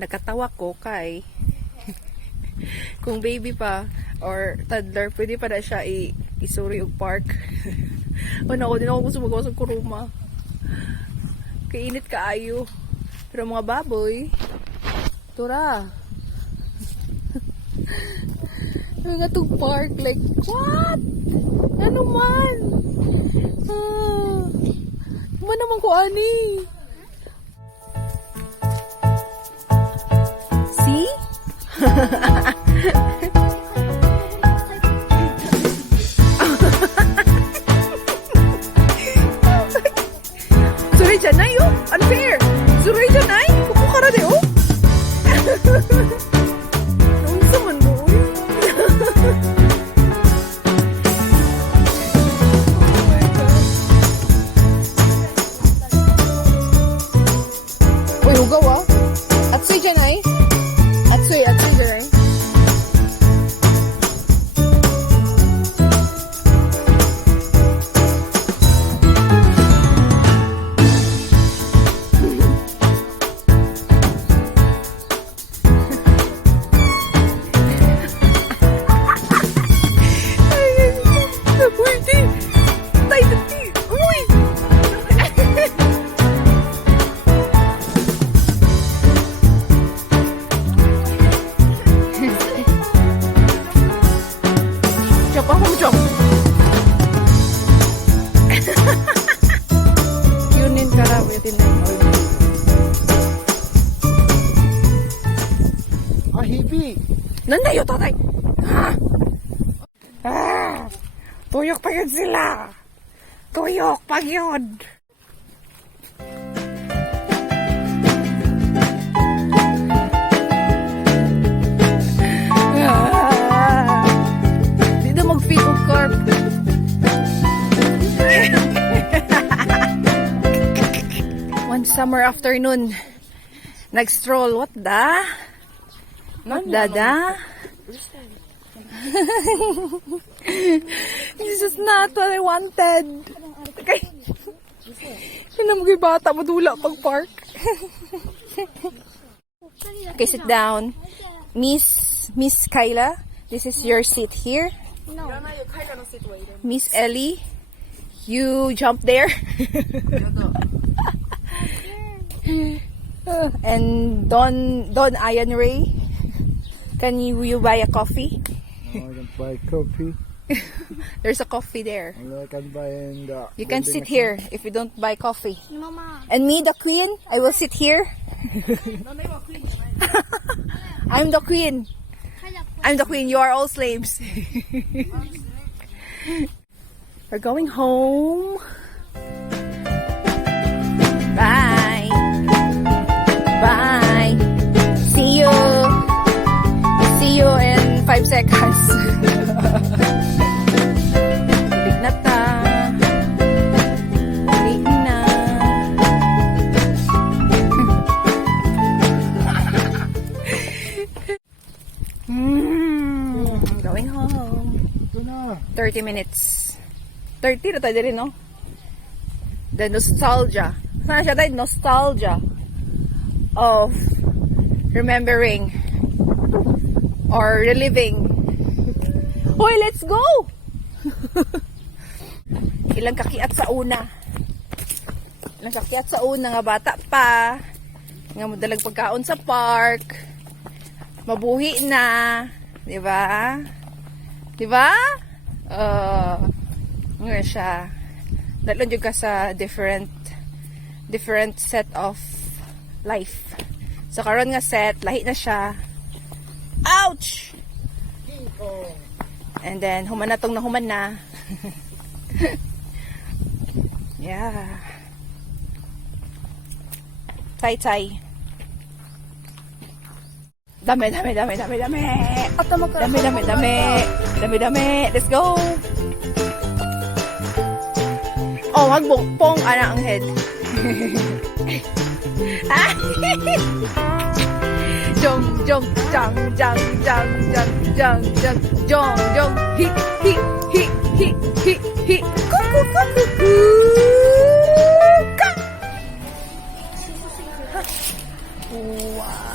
Nakatawa ko kay kung baby pa or toddler, pwede pa na siya isuri og park. O na ako, din ako sumagawa sa kuruma. Kainit kaayo. Pero mga baboy, tura. Nga itong park, like, what? Ano man? Man naman ko, ani. See? Suray dyan na yun. Unfair. Suray dyan na yun. Kukukara na yun. Naunsa man mo. Oh my God. Uy, hugaw ah. Atsoy dyan ay. Atsoy dyan ay. Nandayo, tatay! Tuyok pa yun sila! Tuyok pa yun! Di na mag-feed of carp. One summer afternoon, nag-stroll. What the? Not dada. This is not what I wanted. Okay. Yun na mga bata, madula pag park. Okay, sit down. Miss Kyla, this is your seat here. No. Miss Ellie, you jump there. And Don Ian Ray, can you buy a coffee? No, I can buy coffee. There's a coffee there. I can buy in the. You can sit here if you don't buy coffee. Mama. And me, the queen, I will sit here. I'm the queen. I'm the queen. You are all slaves. We're going home. Bye. Bye. See you. See you in 5 seconds. Big na ta. Big na. I'm going home. 30 minutes. 30 na tayo rin, no? The nostalgia. Saan siya tayo? Nostalgia of remembering or reliving. Hoy, let's go! Ilang kakiat sa una. Ilang kakiat sa una nga bata pa. Nga madalag pagkaon sa park. Mabuhi na. Diba? Diba? Nga siya. Dalon yung ka sa different set of life. So karon nga set, lahi na siya. Ouch! And then human na tong nahuman na. Yeah. Tay. Dami. Dami. Let's go. Oh, magbukpong ana ang head. jong, jong, jang, jang, jang, jang, jang, jang, jong, jong, hi, hi, hi, hi, hi, hi, kuku, kuku, kuka. Wow.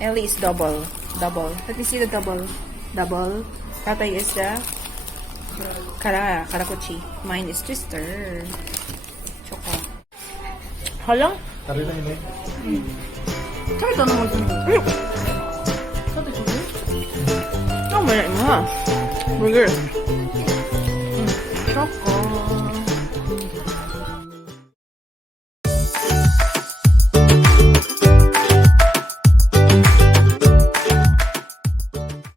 Ellie is double. Double. Let me see the double. Double. Tatay is the karakuchi. Mine is twister. Choco. Hala? Tari na yun eh. Try ito naman ito. Try ito naman. Oh, may burger.